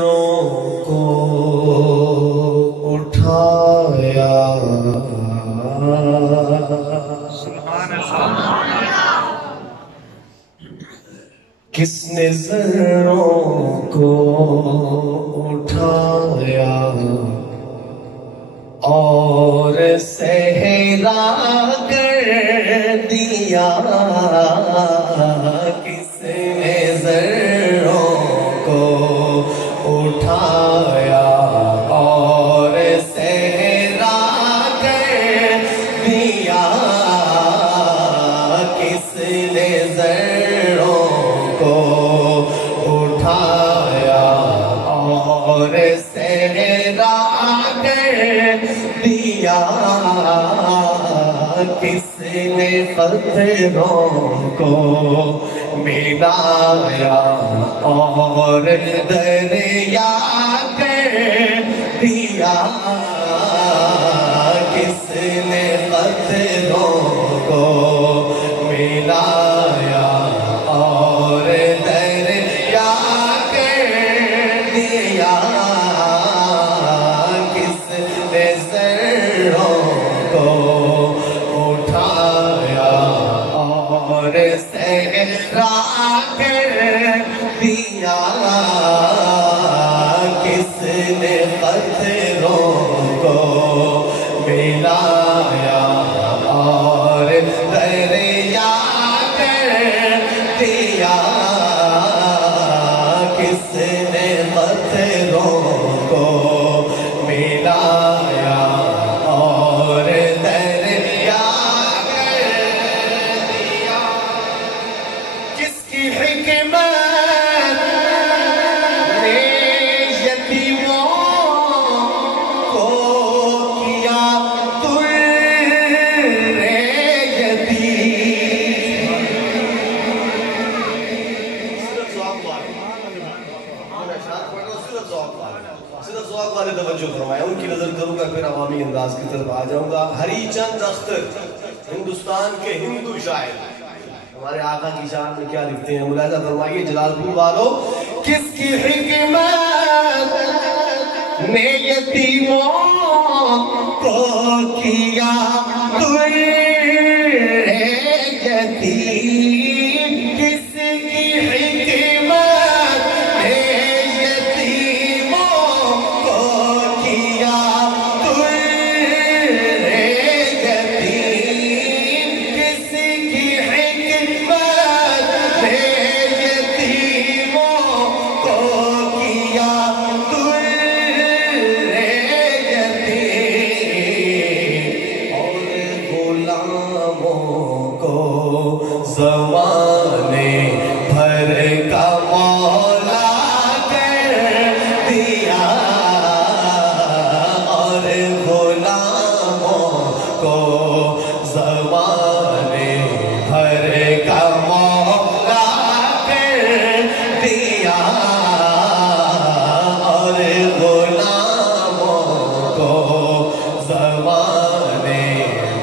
کو اٹھایا کس نے ذروں کو اٹھایا اور صحرا کر دیا کس نے ذروں کو اٹھایا اور صحرا کر دیا کس نے ذروں کو اٹھایا اور صحرا کر دیا کس نے پتھروں کو ملایا اور دریا کر دیا کس نے پتھروں کو ملایا اور دریا کر دیا کس نے ذروں کو اٹھایا اور صحرا کر دیا کس نے پتھروں کو ملایا اور دریا کر دیا کس نے پتھروں کو ملایا اور دریا کر دیا کس کی حکمت نے یتیموں کو کیا صرف ذوق والے توجہ فرمائیں، ان کی نظر کروں گا پھر عوامی انداز کی طرف آ جاؤں گا۔ ہری چند اختر ہندوستان کے ہندو شاعر ہمارے آقا کی شان میں کیا لکھتے ہیں، ملاحظہ فرمائیے جلال پور والوں۔ کس کی حکمت نے یتیموں کو کیا یتیم، کس کی حکمت نے یتیموں کو کیا یتیم، کس کی حکمت نے یتیموں کو کیا زمانے بھر کا مولا کر دیا اور غلاموں کو زمانے بھر کا مولا کر دیا اور غلاموں کو زمانے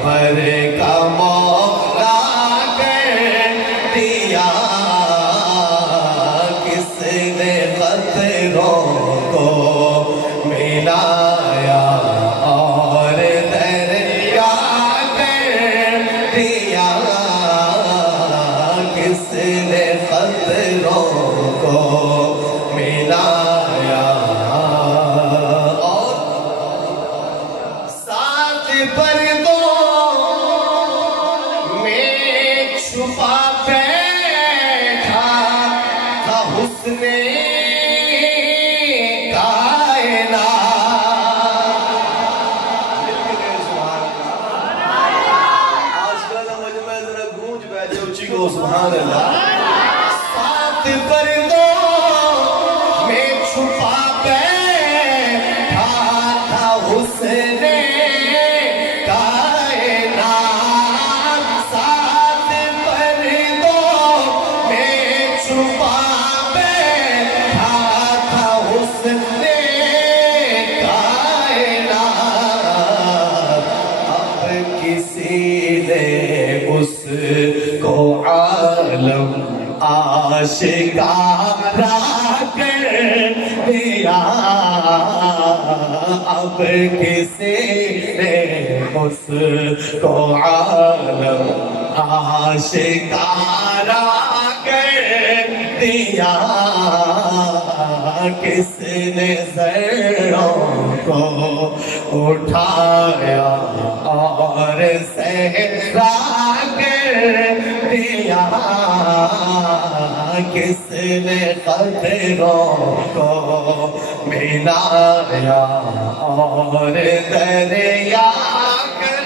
بھر کا مولا دیا کس نے پتھروں کو ملایا اور دریا کر دیا کس نے پتھروں کو ملایا اور ساتھ پردوں میں چھپا بیٹھا تھا حسن کائنات۔ آج کل مجمع ذرا گونج بیٹھے اچھی کو سبحان اللہ۔ ساتھ پردوں میں چھپا بیٹھا تھا حسن اس کو عالم آشکارا کر دیا دیا اب کسی نے اس کو عالم آشکارا کر دیا کس نے ذروں کو اٹھایا اور صحرا کر دیا کس نے قطروں کو ملایا اور دریا کر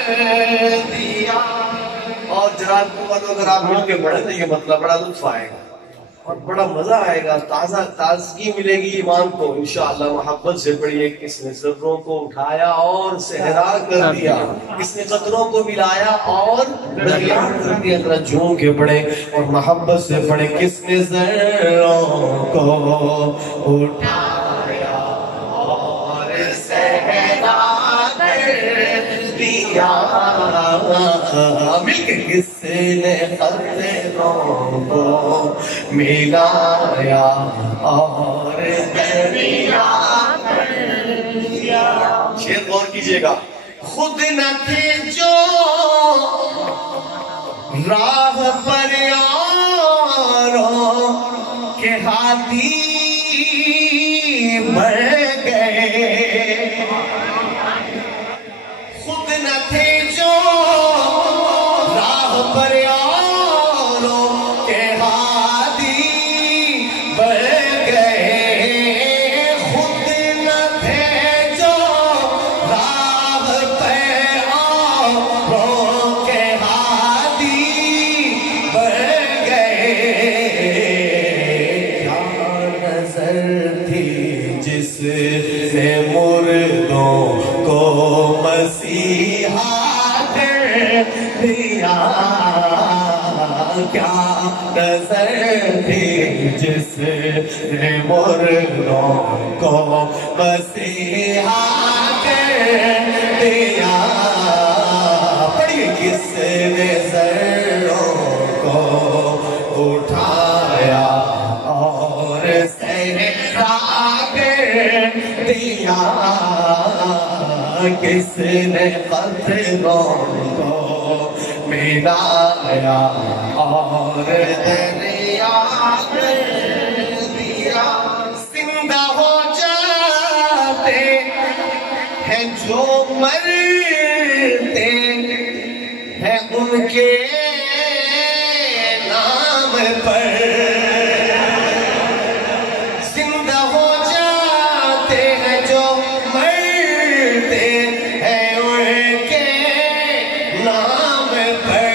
دیا. اور جناب کو اگر آپ مل کے پڑھیں تو یہ مطلب بڑا لطف آئے گا اور بڑا مزہ آئے گا, تازگی ملے گی ایمان کو انشاءاللہ. محبت سے پڑھیے. کس نے ذروں کو اٹھایا اور صحرا کر دیا, کس نے قطروں کو ملایا اور دریا کر دیا. ذرا جھوم کے پڑھیں اور محبت سے پڑھیں. کس نے ذروں کو اٹھایا اور صحرا کر دیا. مل کے کس نے قطروں کو ملایا اور دریا کر دیا. شعر غور کیجئے گا. خود نہ تھے جو راہ پر یاروں کے ہادی بڑھ گئے. خود نہ تھے جو راہ پر یاروں کے ہادی بڑھ گئے. خود نہ تھے جو راہ پر یاروں کے ہادی بڑھ گئے. کیا نظر تھی جس نے مردوں کو مسیحا کر دیا. کیا نظر تھی جس نے مردوں کو مسیحا کر دیا. پڑھیے. کس نے ذروں کو اٹھایا اور صحرا کر دیا کس نے قطروں کو ملایا اور دریا کر دیا. زندہ ہو جاتے ہیں جو مرتے ہیں ان کے نام پر. زندہ ہو جاتے ہیں جو مرتے ہیں ان کے نام پر.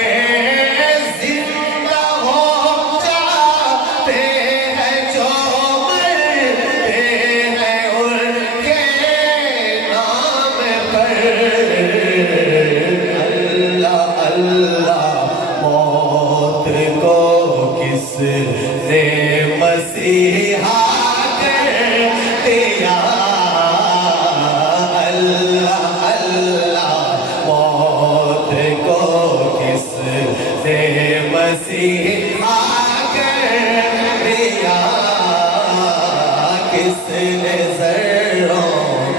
زندہ ہو جاتے ہیں جو مرتے ہیں ان کے نام پر. اللہ اللہ موت کو کس نے مسیحا کر دیا. اللہ اللہ موت کو کس نے مسیحا کر دیا. کس نے ذروں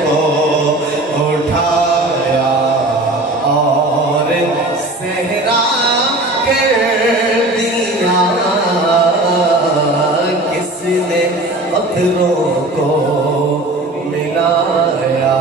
کو اٹھایا اور صحرا کر دیا. کس نے قطروں کو ملایا.